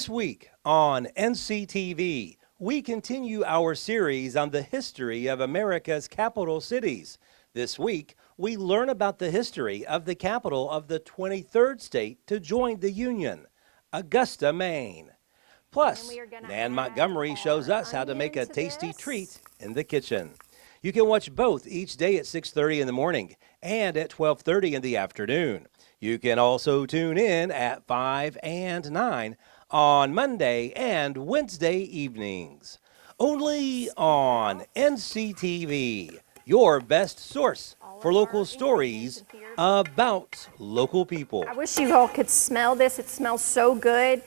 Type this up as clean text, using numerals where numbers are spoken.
This week on NCTV, we continue our series on the history of America's capital cities. This week, we learn about the history of the capital of the 23rd state to join the Union, Augusta, Maine. Plus, Nan Montgomery shows us how to make a tasty treat in the kitchen. You can watch both each day at 6:30 in the morning and at 12:30 in the afternoon. You can also tune in at 5 and 9 on Monday and Wednesday evenings. Only on NCTV, your best source for local stories about local people. I wish you all could smell this. It smells so good.